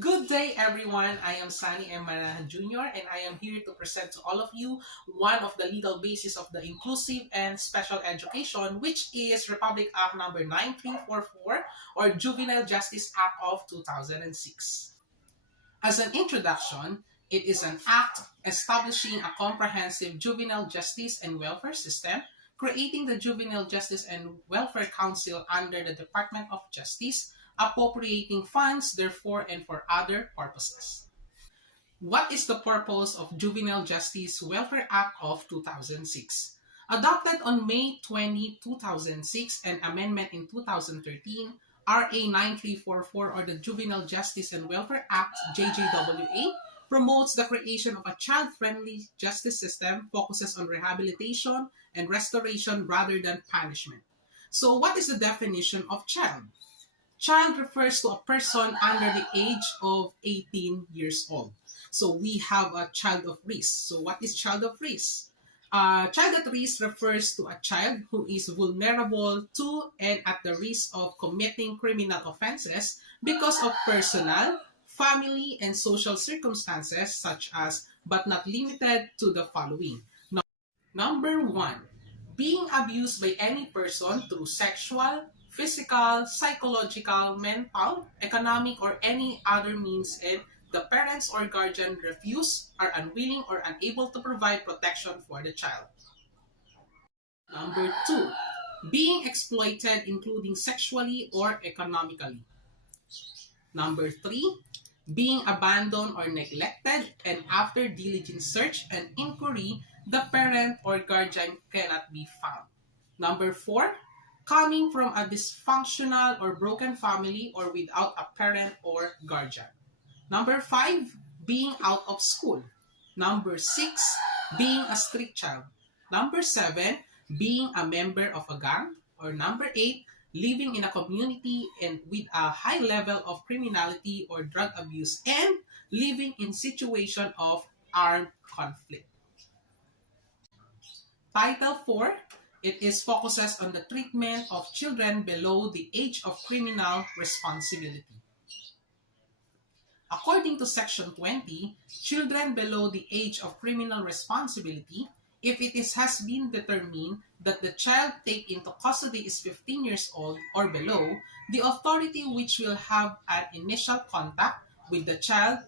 Good day, everyone. I am Sunny M. Manahan Jr., and I am here to present to all of you one of the legal basis of the inclusive and special education, which is Republic Act number 9344 or Juvenile Justice Act of 2006. As an introduction, it is an act establishing a comprehensive juvenile justice and welfare system, creating the Juvenile Justice and Welfare Council under the Department of Justice, appropriating funds therefore and for other purposes. What is the purpose of Juvenile Justice Welfare Act of 2006? Adopted on May 20, 2006 and amendment in 2013, RA 9344 or the Juvenile Justice and Welfare Act JJWA promotes the creation of a child-friendly justice system, focuses on rehabilitation and restoration rather than punishment. So what is the definition of child? Child refers to a person under the age of 18 years old. So we have a child of risk. So what is child of risk? Child at risk refers to a child who is vulnerable to and at the risk of committing criminal offenses because of personal, family, and social circumstances such as, but not limited to the following. Number one, being abused by any person through sexual, physical, psychological, mental, economic, or any other means, and the parents or guardian refuse, are unwilling, or unable to provide protection for the child. Number two, being exploited, including sexually or economically. Number three, being abandoned or neglected, and after diligent search and inquiry, the parent or guardian cannot be found. Number four, coming from a dysfunctional or broken family or without a parent or guardian. Number five, being out of school. Number six, being a street child. Number seven, being a member of a gang. Or number eight, living in a community and with a high level of criminality or drug abuse and living in situation of armed conflict. Title 4, it is focuses on the treatment of children below the age of criminal responsibility. According to Section 20, children below the age of criminal responsibility, if has been determined that the child taken into custody is 15 years old or below, the authority which will have an initial contact with the child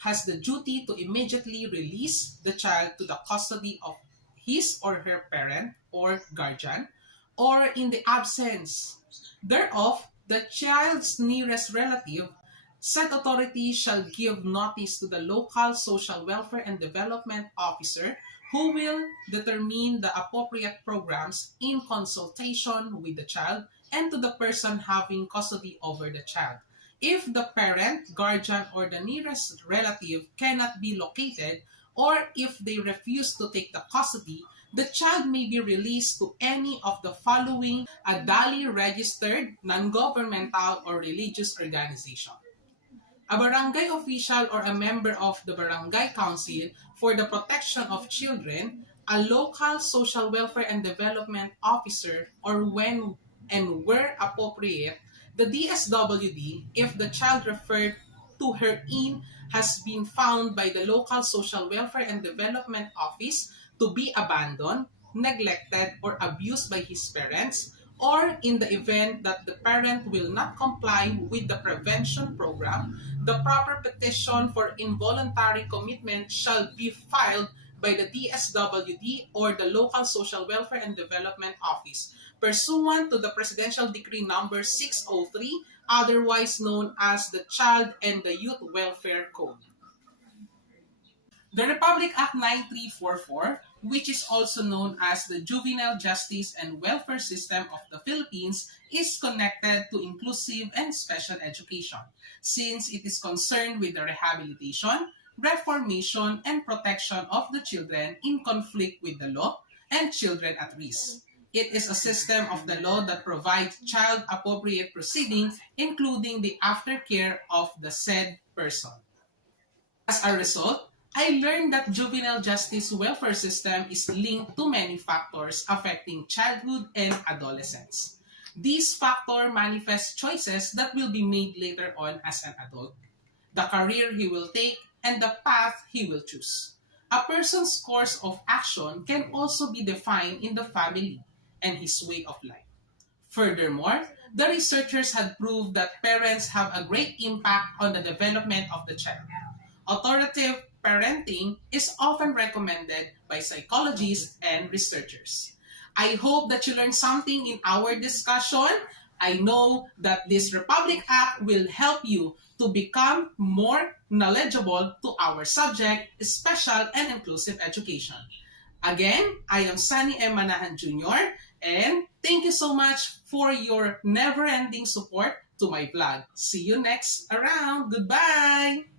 has the duty to immediately release the child to the custody of his or her parent or guardian, or in the absence thereof, the child's nearest relative. Said authority shall give notice to the local social welfare and development officer who will determine the appropriate programs in consultation with the child and to the person having custody over the child. If the parent, guardian, or the nearest relative cannot be located, or if they refuse to take the custody, the child may be released to any of the following a duly registered, non-governmental, or religious organization. A barangay official or a member of the barangay council for the protection of children, a local social welfare and development officer, or when and where appropriate, the DSWD, if the child referred to her in has been found by the local social welfare and development office to be abandoned, neglected, or abused by his parents, or in the event that the parent will not comply with the prevention program, the proper petition for involuntary commitment shall be filed by the DSWD or the local social welfare and development office pursuant to the Presidential Decree number 603, otherwise known as the Child and the Youth Welfare Code. The Republic Act 9344, which is also known as the Juvenile Justice and Welfare System of the Philippines, is connected to inclusive and special education, since it is concerned with the rehabilitation, reformation, and protection of the children in conflict with the law and children at risk. It is a system of the law that provides child-appropriate proceedings, including the aftercare of the said person. As a result, I learned that juvenile justice welfare system is linked to many factors affecting childhood and adolescence. These factors manifest choices that will be made later on as an adult. the career he will take, and the path he will choose. A person's course of action can also be defined in the family and his way of life. Furthermore, the researchers had proved that parents have a great impact on the development of the child. Authoritative parenting is often recommended by psychologists and researchers. I hope that you learned something in our discussion. I know that this Republic Act will help you to become more knowledgeable to our subject, special and inclusive education. Again, I am Sunny M. Manahan Jr. and thank you so much for your never-ending support to my vlog. See you next around. Goodbye!